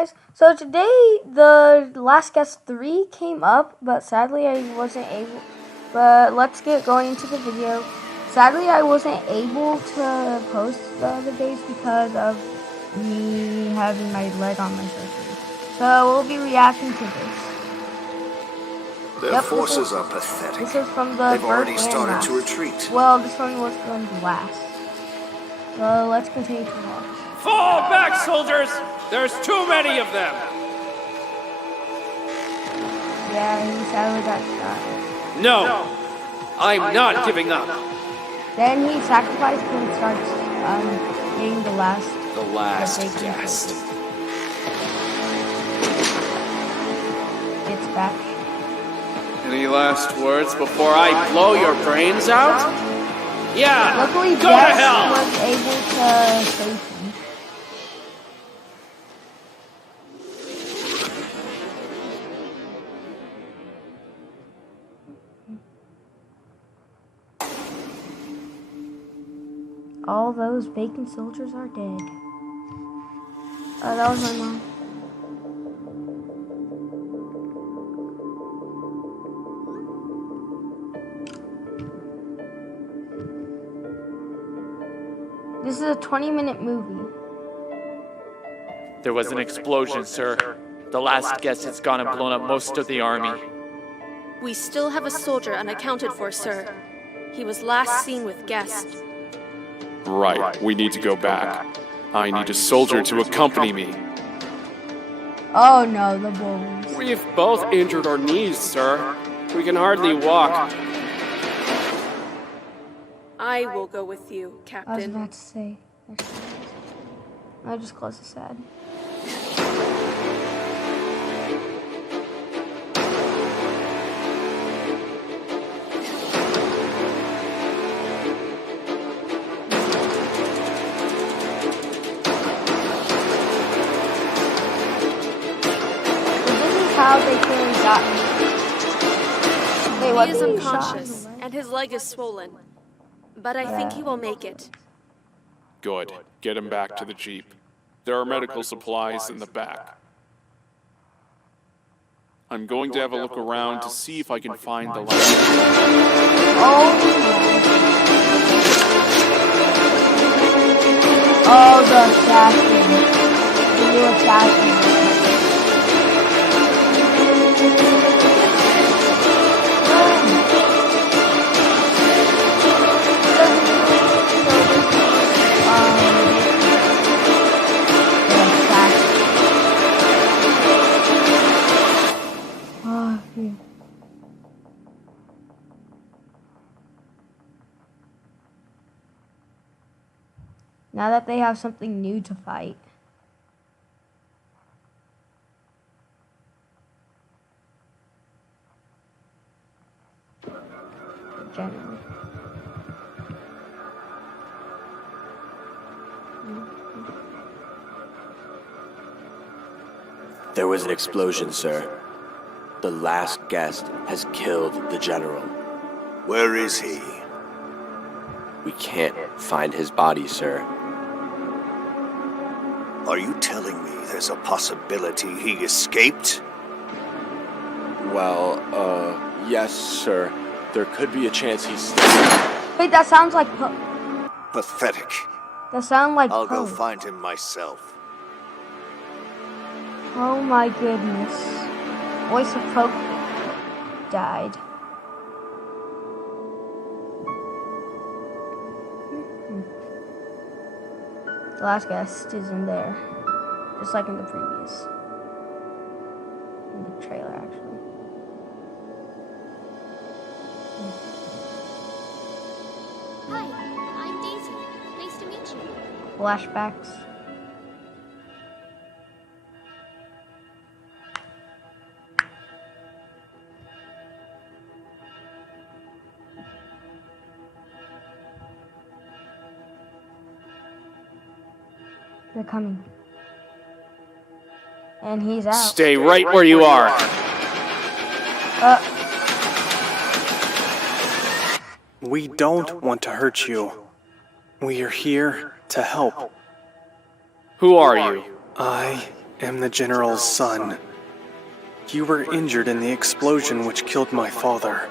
guys? So today the Last Guest 3 came up, but sadly I wasn't able. But let's get going into the video. Sadly I wasn't able to post the other days because of me having my leg on my surgery. So we'll be reacting to this. Their forces are pathetic. This is from the They've already first and started last. to retreat. Well, this one was from the last. So let's continue to watch. Fall back, soldiers! There's too many of them! Yeah, he sadly got shot. No! I'm not giving up. Then he sacrificed and starts getting the last Guest. Gets back. Any last words before I blow your brains out? Yeah! Luckily, go to Jess hell! was able to save him. All those bacon soldiers are dead. That was my mom. This is a 20-minute movie. There was an explosion, sir. The last guest has gone and blown up most of the army. We still have a soldier unaccounted for, sir. He was last seen with Guest. Right, we need to go back. I need a soldier to accompany me. Oh no, the bullies. We've both injured our knees, sir. We can hardly walk. I will go with you, I was Captain. about to say. I just close the sad. How they clearly got me. Wait, what? He is unconscious, and his leg is swollen. But I think he will make it. Good. Get him back to the Jeep. There are medical supplies in the back. I'm going to have a look around to see if I can find the last. Oh, the assassin. The new assassin. Now that they have something new to fight. General. There was an explosion, sir. The last guest has killed the general. Where is he? We can't find his body, sir. Are you telling me there's a possibility he escaped? Well, yes, sir. There could be a chance he's... Wait, that sounds like Pathetic. That sounds like I'll go Poe. find him myself. Oh my goodness. Voice of Pope died. The last guest is in there. Just like in the previous. In the trailer, actually. Hi, I'm Daisy. Nice to meet you. Flashbacks. They're coming. And he's out. Stay right where you are. We don't want to hurt you. We are here to help. Who are you? I am the General's son. You were injured in the explosion which killed my father.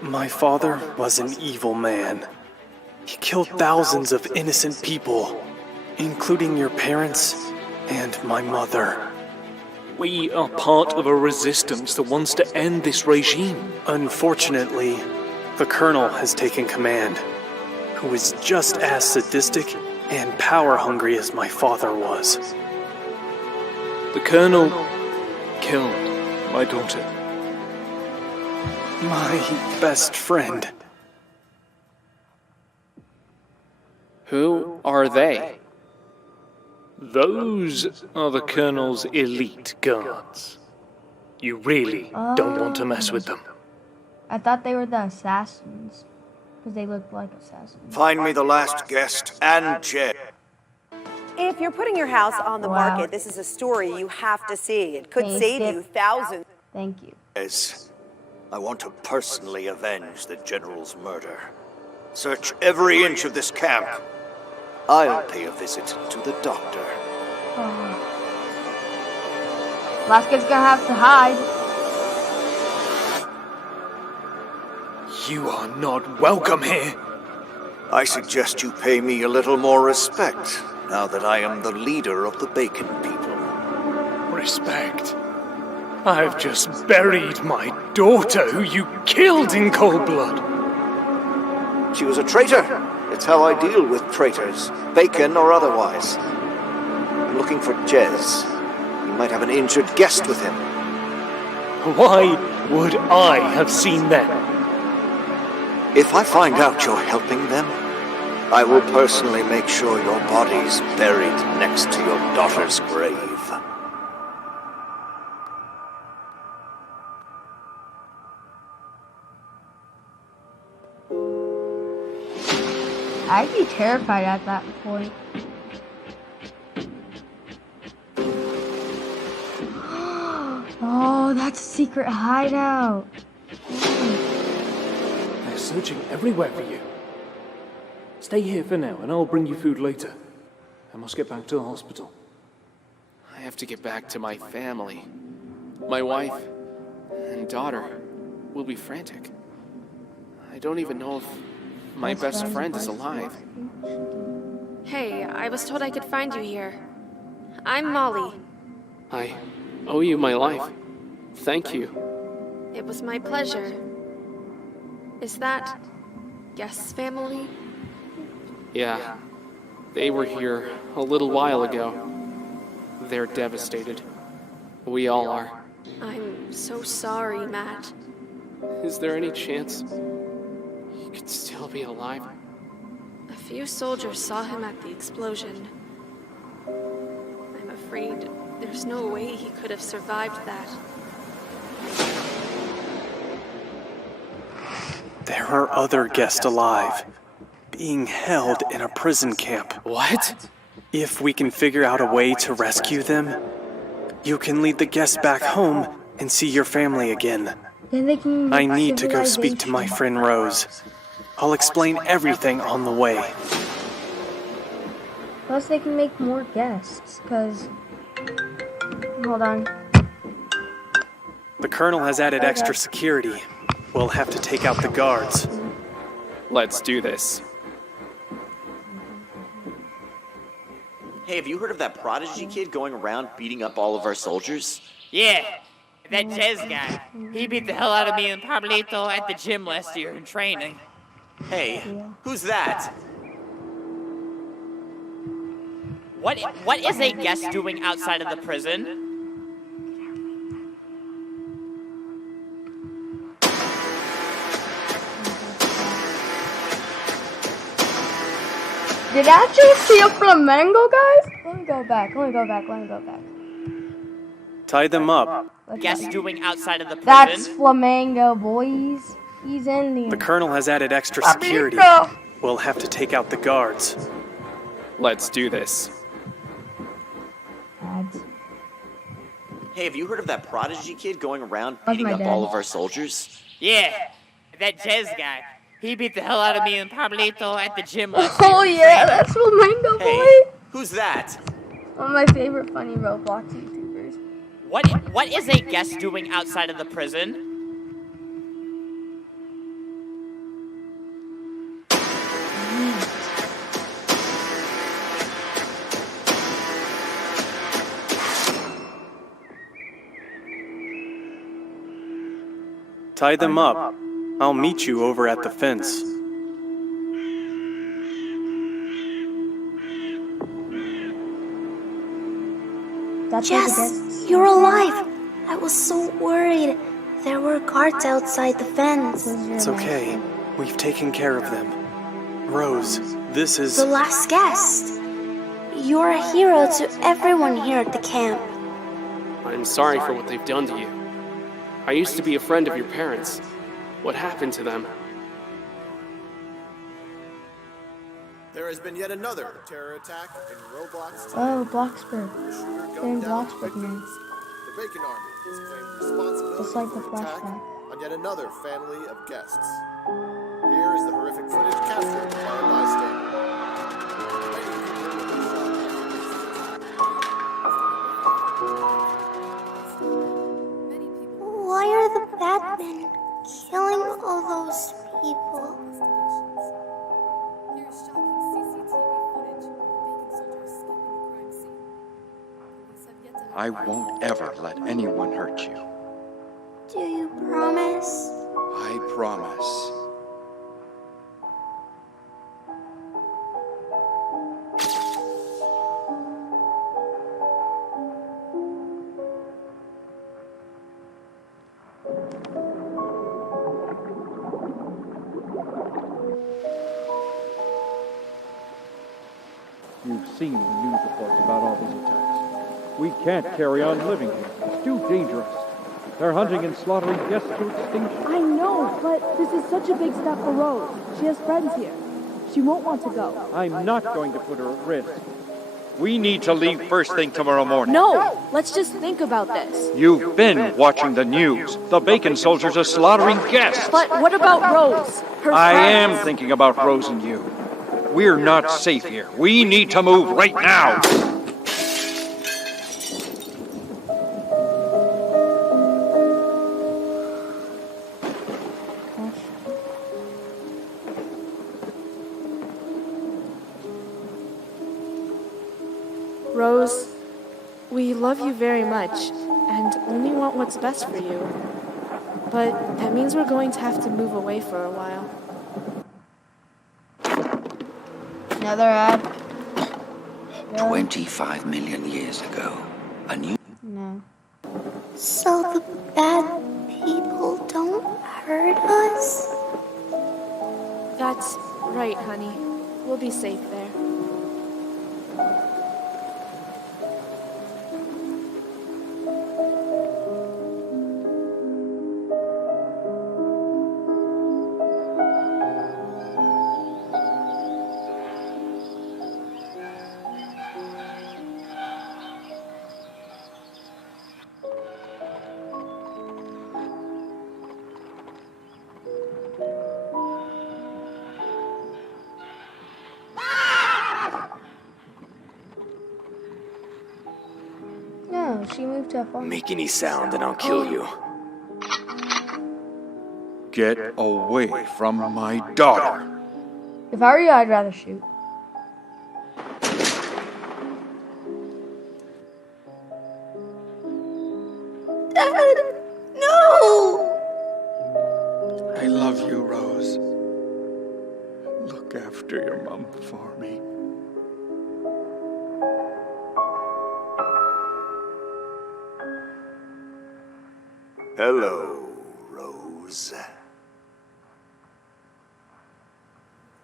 My father was an evil man. He killed thousands of innocent people, including your parents and my mother. We are part of a resistance that wants to end this regime. Unfortunately, the Colonel has taken command, who is just as sadistic and power-hungry as my father was. The Colonel killed my daughter. My best friend. Who are they? Those are the Colonel's elite guards. You really don't want to mess with them. I thought they were the assassins. Because they looked like assassins. Find me the last guest and Jed. If you're putting your house on the market, this is a story you have to see. It could save you thousands. Thank you. Yes, I want to personally avenge the General's murder. Search every inch of this camp. I'll pay a visit to the doctor. Laskin's gonna have to hide. You are not welcome here. I suggest you pay me a little more respect, now that I am the leader of the Bacon people. Respect? I've just buried my daughter, who you killed in cold blood. She was a traitor. It's how I deal with traitors, Bacon or otherwise. I'm looking for Jez. He might have an injured guest with him. Why would I have seen them? If I find out you're helping them, I will personally make sure your body's buried next to your daughter's grave. I'd be terrified at that point. Oh, that's a secret hideout. They're searching everywhere for you. Stay here for now, and I'll bring you food later. I must get back to the hospital. I have to get back to my family. My wife and daughter will be frantic. I don't even know if my best friend is alive. Hey, I was told I could find you here. I'm Molly. I owe you my life. Thank you. It was my pleasure. Is that Guest's family? Yeah, they were here a little while ago. They're devastated. We all are. I'm so sorry, Matt. Is there any chance he could still be alive? A few soldiers saw him at the explosion. I'm afraid there's no way he could have survived that. There are other guests alive, being held in a prison camp. What? If we can figure out a way to rescue them, you can lead the guests back home and see your family again. Then they can I need to go speak to my friend Rose. I'll explain everything on the way. Plus they can make more guests, because... Hold on. The Colonel has added extra security. We'll have to take out the guards. Let's do this. Hey, have you heard of that prodigy kid going around beating up all of our soldiers? Yeah, that Jez guy. He beat the hell out of me and Pablito at the gym last year in training. Hey, who's that? What is a guest doing outside of the prison? Did I actually see a flamingo, guys? Let me go back. Tie them up. Guest doing outside of the prison? That's Flamingo, boys. He's in there. The Colonel has added extra security. We'll have to take out the guards. Let's do this. Hey, have you heard of that prodigy kid going around That's beating my up dad. all of our soldiers? Yeah, that Jez guy. He beat the hell out of me and Pablito at the gym last year. Oh yeah, that's Flamingo, boy. Hey, who's that? One of my favorite funny Roblox YouTubers. What is a guest doing outside of the prison? Tie them up. I'll meet you over at the fence. Jess, you're alive! I was so worried. There were guards outside the fence. It's okay. We've taken care of them. Rose, this is... The last guest. You're a hero to everyone here at the camp. I'm sorry for what they've done to you. I used to be a friend of your parents. What happened to them? There has been yet another terror attack in Roblox. Oh, Bloxburg. They're in Bloxburg now. The Bacon Army has claimed responsibility Just like the for attack flashback. on yet another family of guests. Here is the horrific footage captured by a bystander. Why are the Batmen killing all those people? I won't ever let anyone hurt you. Do you promise? I promise. You've seen the news reports about all these attacks. We can't carry on living here. It's too dangerous. They're hunting and slaughtering guests to extinction. I know, but this is such a big step for Rose. She has friends here. She won't want to go. I'm not going to put her at risk. We need to leave first thing tomorrow morning. No! Let's just think about this. You've been watching the news. The Bacon soldiers are slaughtering guests. But what about Rose? Her I friends? am thinking about Rose and you. We're not safe here. We need to move right now. Rose, we love you very much and only want what's best for you. But that means we're going to have to move away for a while. Another ad. 25 million years ago, a new... No. So the bad people don't hurt us? That's right, honey. We'll be safe there. No, she moved to a farm. Make any sound and I'll kill you. Get away from my daughter. If I were you, I'd rather shoot. Dad, no! I love you, Rose. Look after your mom for me. Hello, Rose.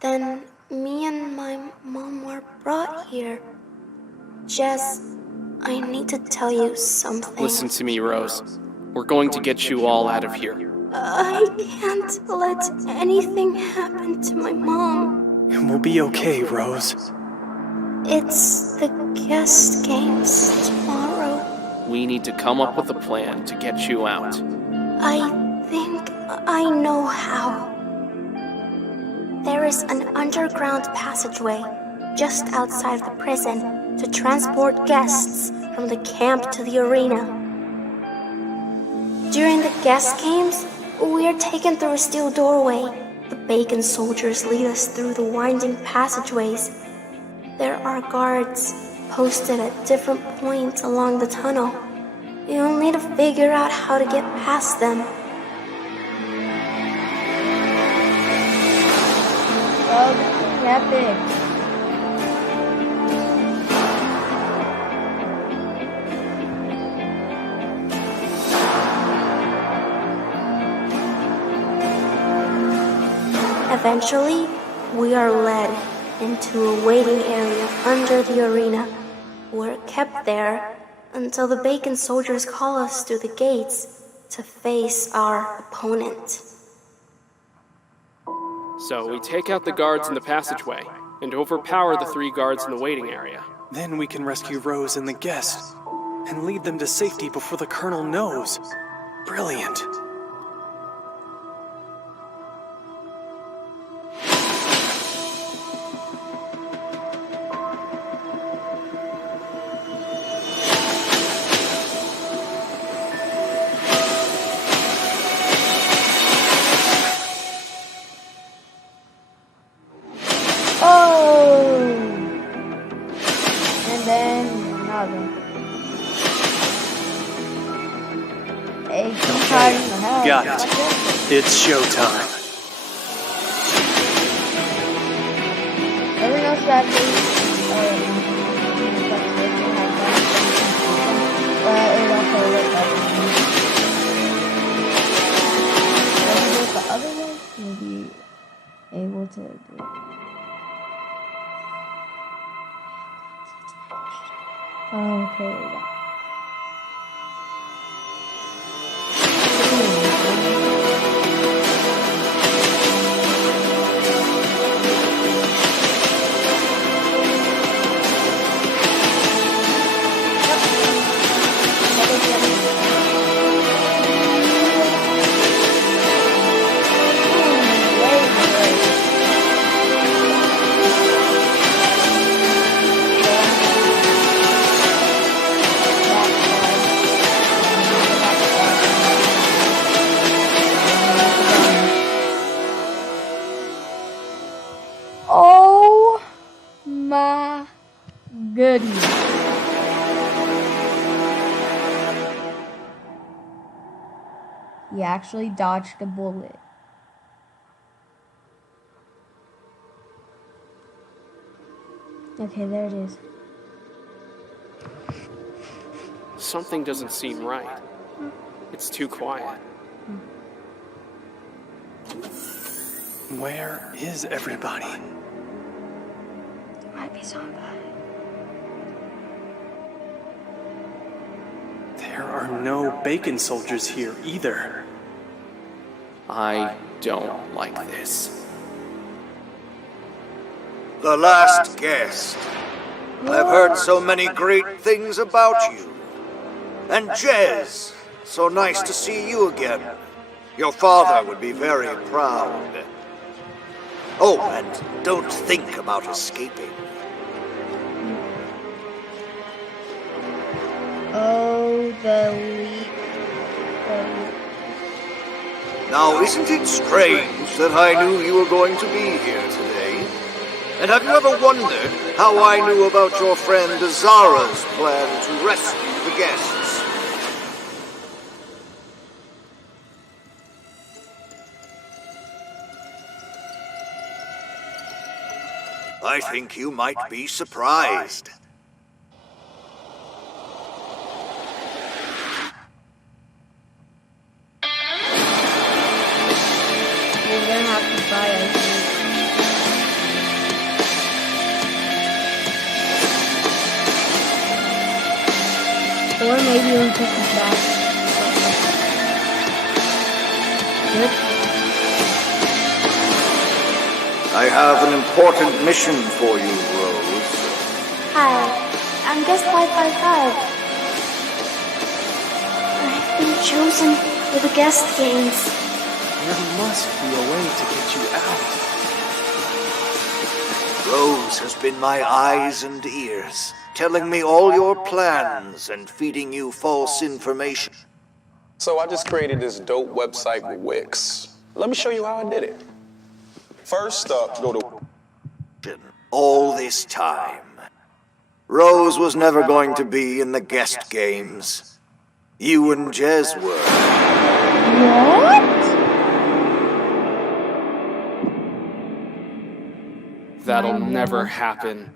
Then me and my mom were brought here. Jess, I need to tell you something. Listen to me, Rose. We're going to get you all out of here. I can't let anything happen to my mom. It will be okay, Rose. It's the guest games tomorrow. We need to come up with a plan to get you out. I think I know how. There is an underground passageway just outside the prison to transport guests from the camp to the arena. During the guest games, we are taken through a steel doorway. The Bacon soldiers lead us through the winding passageways. There are guards posted at different points along the tunnel. You'll need to figure out how to get past them. Oh, this is epic. Eventually, we are led into a waiting area under the arena. We're kept there until the Bacon soldiers call us through the gates to face our opponent. So we take out the guards in the passageway and overpower the 3 guards in the waiting area. Then we can rescue Rose and the guest and lead them to safety before the Colonel knows. Brilliant. Got it. It's showtime. Everyone knows that but it also looks like the other way, you'll be able to do it. Okay. Oh my goodness. He actually dodged a bullet. Okay, there it is. Something doesn't seem right. It's too quiet. Where is everybody? There might be somebody. There are no Bacon soldiers here either. I don't like this. The last guest. I've heard so many great things about you. And Jez, so nice to see you again. Your father would be very proud. Oh, and don't think about escaping. Oh, the leap. Now, isn't it strange that I knew you were going to be here today? And have you ever wondered how I knew about your friend Azara's plan to rescue the guests? I think you might be surprised. You're gonna have to buy it. Or maybe we'll take it back. Good. I have an important mission for you, Rose. Hi, I'm guest 555. I've been chosen for the guest games. There must be a way to get you out. Rose has been my eyes and ears, telling me all your plans and feeding you false information. So I just created this dope website with Wix. Let me show you how I did it. First up, go to... All this time, Rose was never going to be in the guest games. You and Jez were. What? That'll never happen.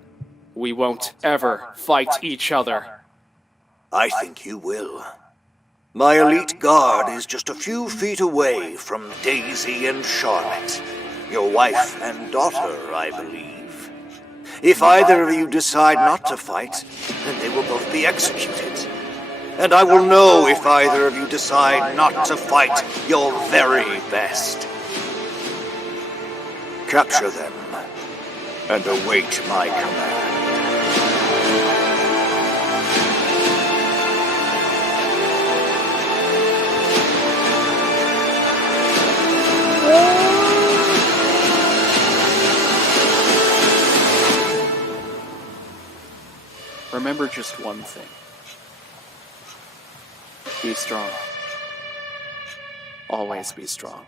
We won't ever fight each other. I think you will. My elite guard is just a few feet away from Daisy and Charlotte, your wife and daughter, I believe. If either of you decide not to fight, then they will both be executed. And I will know if either of you decide not to fight your very best. Capture them, and await my command. Remember just one thing. Be strong. Always be strong.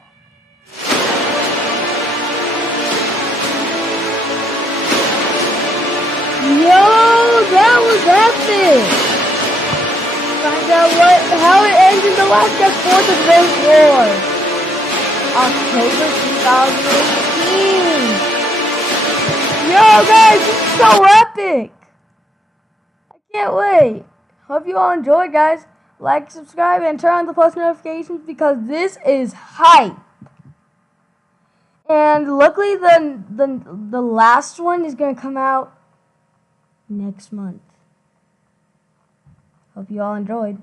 Yo, that was epic! Find out how it ends in the last Guest 4th of Great War. October 2018. Yo guys, this is so epic! I can't wait. Hope you all enjoyed, guys. Like, subscribe, and turn on the post notifications because this is hype. And luckily the last one is gonna come out next month. Hope you all enjoyed.